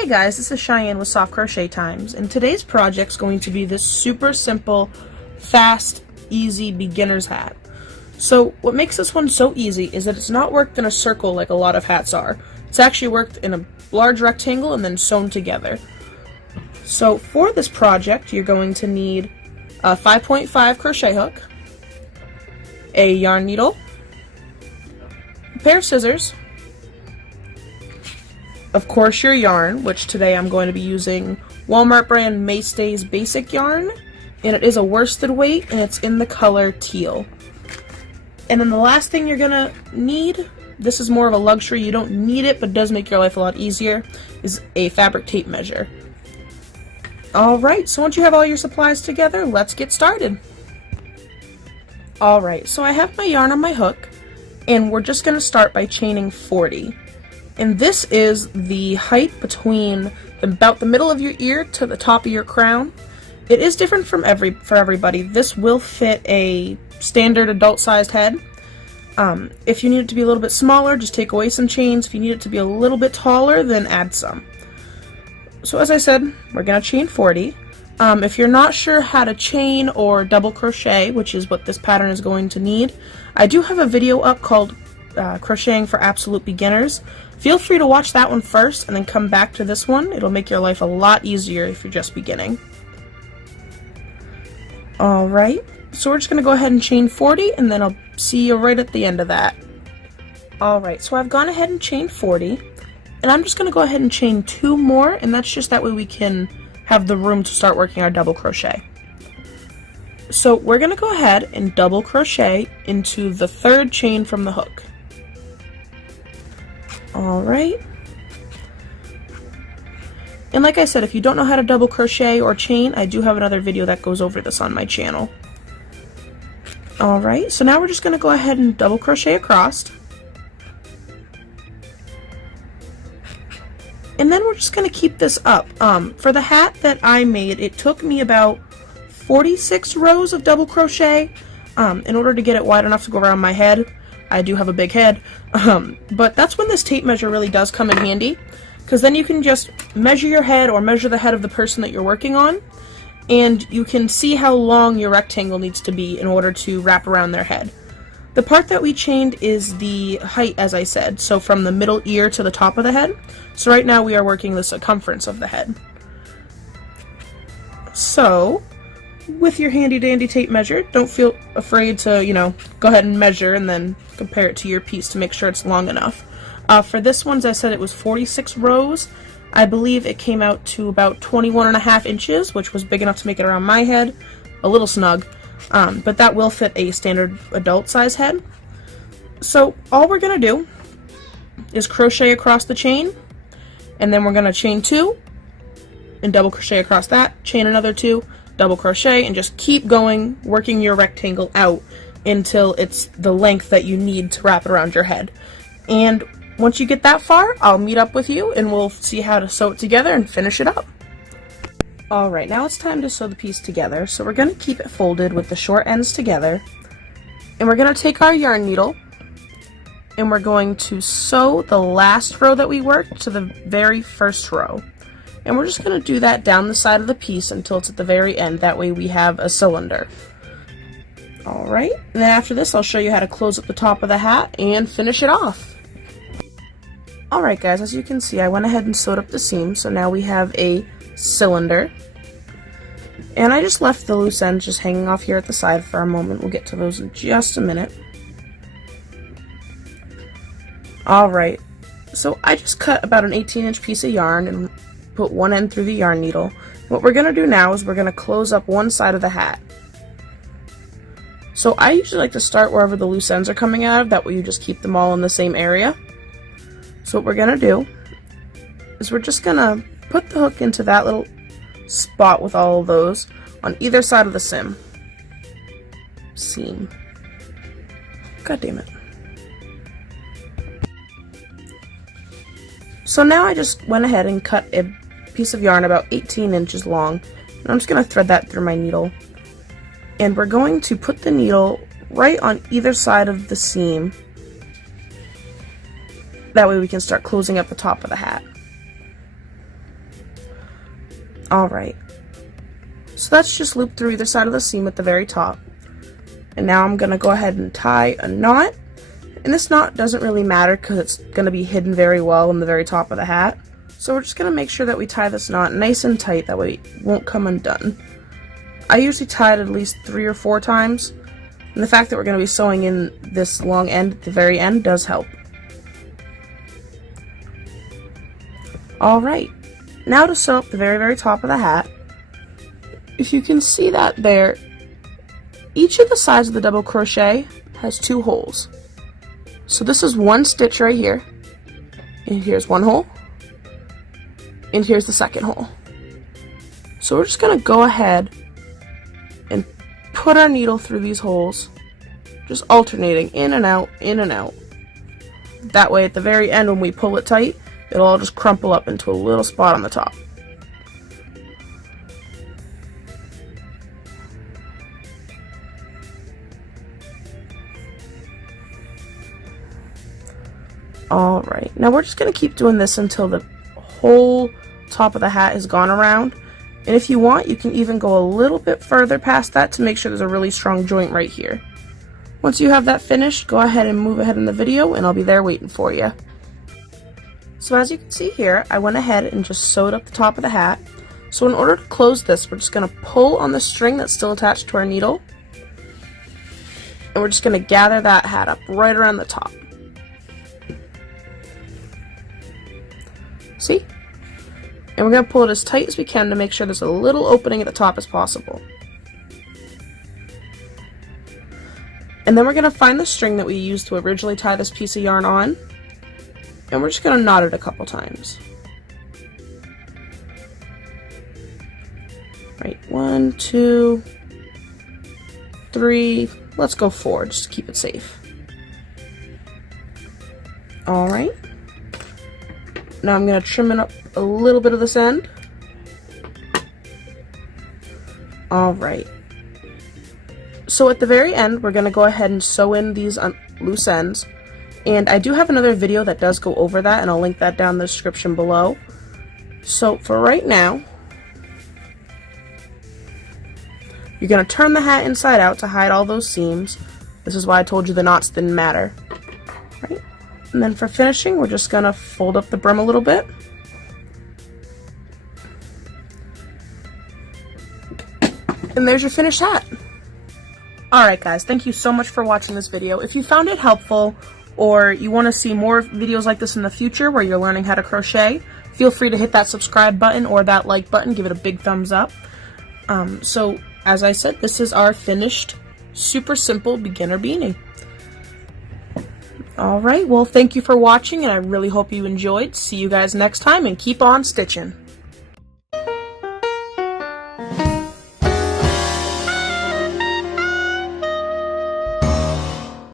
Hey guys, this is Cheyenne with Soft Crochet Times, and today's project's going to be this super simple, fast, easy beginner's hat. So what makes this one so easy is that it's not worked in a circle like a lot of hats are. It's actually worked in a large rectangle and then sewn together. So for this project, you're going to need a 5.5 crochet hook, a yarn needle, a pair of scissors, of course your yarn, which today I'm going to be using Walmart brand Maystays Basic Yarn, and it is a worsted weight and it's in the color teal. And then the last thing you're gonna need, this is more of a luxury, you don't need it but does make your life a lot easier, is a fabric tape measure. Alright, so once you have all your supplies together, let's get started. Alright, so I have my yarn on my hook, and we're just gonna start by chaining 40. And this is the height between about the middle of your ear to the top of your crown. It is different for everybody. This will fit a standard adult-sized head. If you need it to be a little bit smaller, just take away some chains. If you need it to be a little bit taller, then add some. So as I said, we're going to chain 40. If you're not sure how to chain or double crochet, which is what this pattern is going to need, I do have a video up called Crocheting for Absolute Beginners. Feel free to watch that one first and then come back to this one. It'll make your life a lot easier if you're just beginning. Alright, so we're just going to go ahead and chain 40 and then I'll see you right at the end of that. Alright, so I've gone ahead and chained 40 and I'm just going to go ahead and chain 2 more, and that's just that way we can have the room to start working our double crochet. So we're going to go ahead and double crochet into the 3rd chain from the hook. Alright, and like I said, if you don't know how to double crochet or chain, I do have another video that goes over this on my channel. Alright, so now we're just going to go ahead and double crochet across, and then we're just going to keep this up. For the hat that I made, it took me about 46 rows of double crochet in order to get it wide enough to go around my head. I do have a big head, but that's when this tape measure really does come in handy, because then you can just measure your head or measure the head of the person that you're working on, and you can see how long your rectangle needs to be in order to wrap around their head. The part that we chained is the height, as I said, so from the middle ear to the top of the head. So right now we are working the circumference of the head. So with your handy dandy tape measure, don't feel afraid to, go ahead and measure and then compare it to your piece to make sure it's long enough. For this one, as I said, it was 46 rows. I believe it came out to about 21.5 inches, which was big enough to make it around my head. A little snug, but that will fit a standard adult size head. So all we're going to do is crochet across the chain, and then we're going to chain 2 and double crochet across that, chain another 2, double crochet, and just keep going, working your rectangle out until it's the length that you need to wrap it around your head. And once you get that far, I'll meet up with you and we'll see how to sew it together and finish it up. Alright, now it's time to sew the piece together. So we're going to keep it folded with the short ends together, and we're going to take our yarn needle and we're going to sew the last row that we worked to the very first row. And we're just going to do that down the side of the piece until it's at the very end. That way we have a cylinder. Alright, and then after this I'll show you how to close up the top of the hat and finish it off. Alright guys, as you can see, I went ahead and sewed up the seam, so now we have a cylinder. And I just left the loose ends just hanging off here at the side for a moment. We'll get to those in just a minute. Alright, so I just cut about an 18-inch piece of yarn and put one end through the yarn needle. What we're going to do now is we're going to close up one side of the hat. So I usually like to start wherever the loose ends are coming out of, that way you just keep them all in the same area. So what we're going to do is we're just going to put the hook into that little spot with all of those on either side of the seam. God damn it. So now I just went ahead and cut a piece of yarn about 18 inches long, and I'm just going to thread that through my needle. And we're going to put the needle right on either side of the seam. That way we can start closing up the top of the hat. Alright, so that's just looped through either side of the seam at the very top. And now I'm going to go ahead and tie a knot. And this knot doesn't really matter because it's going to be hidden very well in the very top of the hat. So we're just going to make sure that we tie this knot nice and tight, that way it won't come undone. I usually tie it at least 3 or 4 times. And the fact that we're going to be sewing in this long end at the very end does help. Alright, now to sew up the very, very top of the hat. If you can see that there, each of the sides of the double crochet has 2 holes. So this is 1 stitch right here, and here's 1 hole, and here's the second hole. So we're just going to go ahead and put our needle through these holes, just alternating in and out, in and out. That way at the very end when we pull it tight, it'll all just crumple up into a little spot on the top. Alright, now we're just going to keep doing this until the whole top of the hat has gone around. And if you want, you can even go a little bit further past that to make sure there's a really strong joint right here. Once you have that finished, go ahead and move ahead in the video and I'll be there waiting for you. So as you can see here, I went ahead and just sewed up the top of the hat. So in order to close this, we're just going to pull on the string that's still attached to our needle. And we're just going to gather that hat up right around the top. See? And we're going to pull it as tight as we can to make sure there's a little opening at the top as possible. And then we're going to find the string that we used to originally tie this piece of yarn on. And we're just going to knot it a couple times. Right, 1, 2, 3, let's go 4 just to keep it safe. Alright. Now I'm going to trim it up a little bit of this end. Alright. So at the very end, we're going to go ahead and sew in these loose ends. And I do have another video that does go over that, and I'll link that down in the description below. So for right now, you're going to turn the hat inside out to hide all those seams. This is why I told you the knots didn't matter. Right? And then for finishing, we're just going to fold up the brim a little bit. And there's your finished hat. Alright guys, thank you so much for watching this video. If you found it helpful, or you want to see more videos like this in the future where you're learning how to crochet, feel free to hit that subscribe button or that like button, give it a big thumbs up. So, as I said, this is our finished, super simple beginner beanie. Alright, well thank you for watching and I really hope you enjoyed. See you guys next time and keep on stitching.